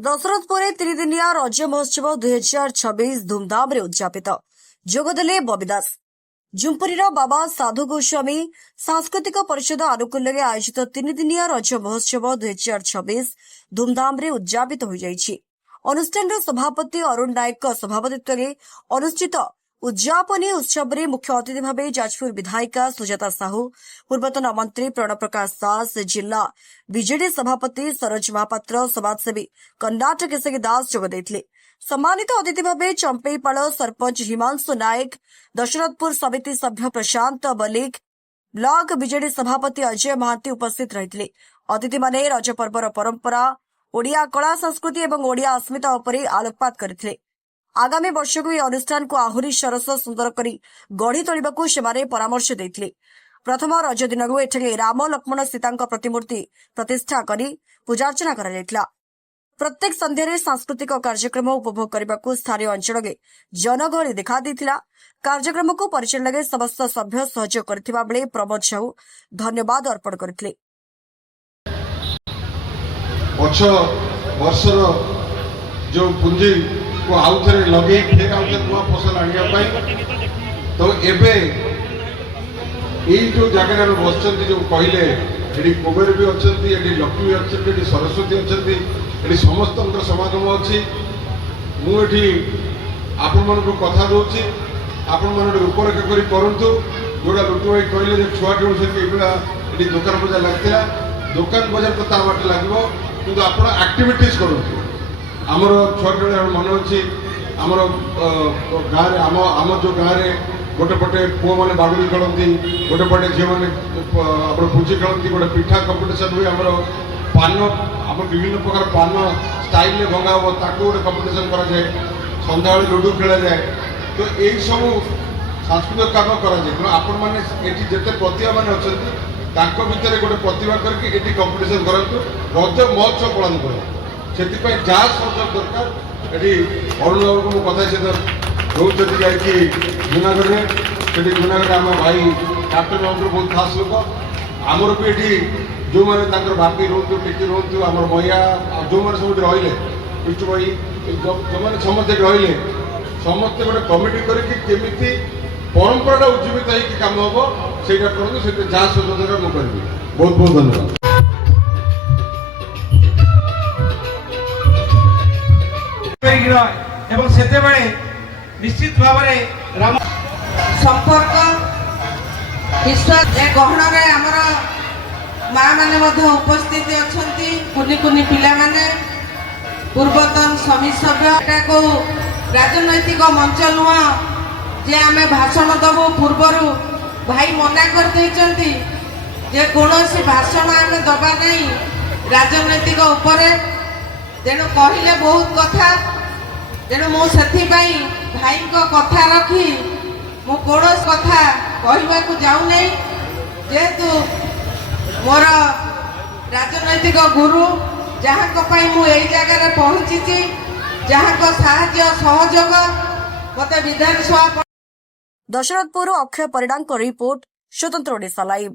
ଦଶରଥପୁରରେ ତିନିଦିନିଆ ରଜ ମହୋତ୍ସବ 2026 ଧୁମଧାମରେ ଉଦ୍ଯାପିତ। ଯୋଗଦେଲେ ବବି ଦାସ। ଝୁମ୍ପୁରୀର ବାବା ସାଧୁ ଗୋସ୍ୱାମୀ ସାଂସ୍କୃତିକ ପରିଷଦ ଆନୁକୂଲ୍ୟରେ ଆୟୋଜିତ ତିନିଦିନିଆ ରଜ ମହୋତ୍ସବ 2026 ଧୁମଧାମରେ ଉଦ୍ଯାପିତ ହୋଇଯାଇଛି। ଅନୁଷ୍ଠାନର ସଭାପତି ଅରୁଣ ନାୟକଙ୍କ ସଭାପତିତ୍ୱରେ ଅନୁଷ୍ଠିତ ଉଦ୍ଯାପନୀ ଉତ୍ସବରେ ମୁଖ୍ୟ ଅତିଥି ଭାବେ ଯାଜପୁର ବିଧାୟିକା ସୁଜାତା ସାହୁ, ପୂର୍ବତନ ମନ୍ତ୍ରୀ ପ୍ରଣ ପ୍ରକାଶ ଦାସ, ଜିଲ୍ଲା ବିଜେଡି ସଭାପତି ସରୋଜ ମହାପାତ୍ର, ସମାଜସେବୀ କର୍ଣ୍ଣାଟ କେଶରୀ ଦାସ ଯୋଗ ଦେଇଥିଲେ। ସମ୍ମାନିତ ଅତିଥି ଭାବେ ଚମ୍ପେଇପାଳ ସରପଞ୍ଚ ହିମାଂଶୁ ନାୟକ, ଦଶରଥପୁର ସମିତି ସଭ୍ୟ ପ୍ରଶାନ୍ତ ମଲ୍ଲିକ, ବ୍ଲକ ବିଜେଡି ସଭାପତି ଅଜୟ ମହାନ୍ତି ଉପସ୍ଥିତ ରହିଥିଲେ। ଅତିଥିମାନେ ରଜ ପର୍ବର ପରମ୍ପରା, ଓଡ଼ିଆ କଳା ସଂସ୍କୃତି ଏବଂ ଓଡ଼ିଆ अस्मिता ଉପରେ ଆଲୋକପାତ କରିଥିଲେ। ଆଗାମୀ ବର୍ଷକୁ ଏହି ଅନୁଷ୍ଠାନକୁ ଆହୁରି ସରସ ସୁନ୍ଦର କରି ଗଢ଼ି ତୋଳିବାକୁ ସେମାନେ ପରାମର୍ଶ ଦେଇଥିଲେ। ପ୍ରଥମ ରଜ ଦିନରୁ ଏଠାରେ ରାମ ଲକ୍ଷ୍ମଣ ସୀତାଙ୍କ ପ୍ରତିମୂର୍ତ୍ତି ପ୍ରତିଷ୍ଠା କରି ପୂଜାର୍ଚ୍ଚନା କରାଯାଇଥିଲା। ପ୍ରତ୍ୟେକ ସନ୍ଧ୍ୟାରେ ସାଂସ୍କୃତିକ କାର୍ଯ୍ୟକ୍ରମ ଉପଭୋଗ କରିବାକୁ ସ୍ଥାନୀୟ ଅଞ୍ଚଳରେ ଜନଗହଳି ଦେଖାଦେଇଥିଲା। କାର୍ଯ୍ୟକ୍ରମକୁ ପରିଚାଳନାରେ ସମସ୍ତ ସଭ୍ୟ ସହଯୋଗ କରିଥିବା ବେଳେ ପ୍ରମୋଦ ସାହୁ ଧନ୍ୟବାଦ ଅର୍ପଣ କରିଥିଲେ। जो पुंजी को आउ थे लगे फिर आउ नुआ फसल आने तो एबे जो जगह बस जो कहले ये कुबेर भी अच्छा, ये लक्ष्मी भी अच्छा, ये सरस्वती अच्छा, ये समस्त समागम अच्छी। मुझे आपण मान कथा दूसरी आपण मान रूपरेखा करूँ जोड़ा लुटू भाई कहले छुआ टी ये दुकान बजार लगता दुकान बजार तो बाटे लगे कि आप आक्टिविटीज करूँ। आमर छुआ मन अच्छी आमर गाँव आम जो गाँव में गोटे पटे पुओ मैंने बागुड़ी खेलती, गोटे पटे झील मैंने पुची खेलती, गोटे पिठा कंपिटिशन हुए। आमर पान आम विभिन्न प्रकार पान स्टाइल भंगा हम ताकू गोटे कंपिटिशन कराए, सन्ध्या लुडु खेल जाए। तो यही सब सांस्कृतिक काम कराए तेणु आपण मैंने जिते प्रतिभा मैंने अच्छा भितर गोटे प्रतिभा करके कंपिटिशन करूँ, रज महोत्सव पालन करें। से जहाँ सहयोग दरकार ये अरुण बाबू को कथा से रोचे जाकि जूनागढ़ में जूनागढ़ आम भाई कैप्टन बाबू बहुत खास लोक आमर भी ये जो मैंने बापी रोतु टिकी रोतु आम मैया जो मैंने सब रही विष्णु भाई जो मैंने समस्ते रही समस्ते गोटे कमिटी करके परंपरा उज्जीवित होगी कम हम से करूँ से जहाँ सहयोग दरकार मुझे करी। बहुत बहुत धन्यवाद। निश्चित भाव राम संपर्क विश्वास गहन आमर माँ मैंने उपस्थित अच्छा कुनि कुनि पिला माने पूर्वतन समिति सभ्य को राजनैतिक मंच नुह जे आम भाषण दबू पूर्वर भाई मना कर कौन भाषण आम दबा नहीं राजनैतिक उपर तेणु कहले बहुत कथा तेणु मुझे भाई को कथा रखी मु कौन कथा कहवाक जाऊ नहीं जेहेतु मोर राजनैतिक गुरु जहाँ मु यही जगह पहुँची जहाँ को साहाय्य सहयोग मत विधानसभा। दशरथपुर अक्षय परिड़ा रिपोर्ट स्वतंत्र ओडिशा लाइव।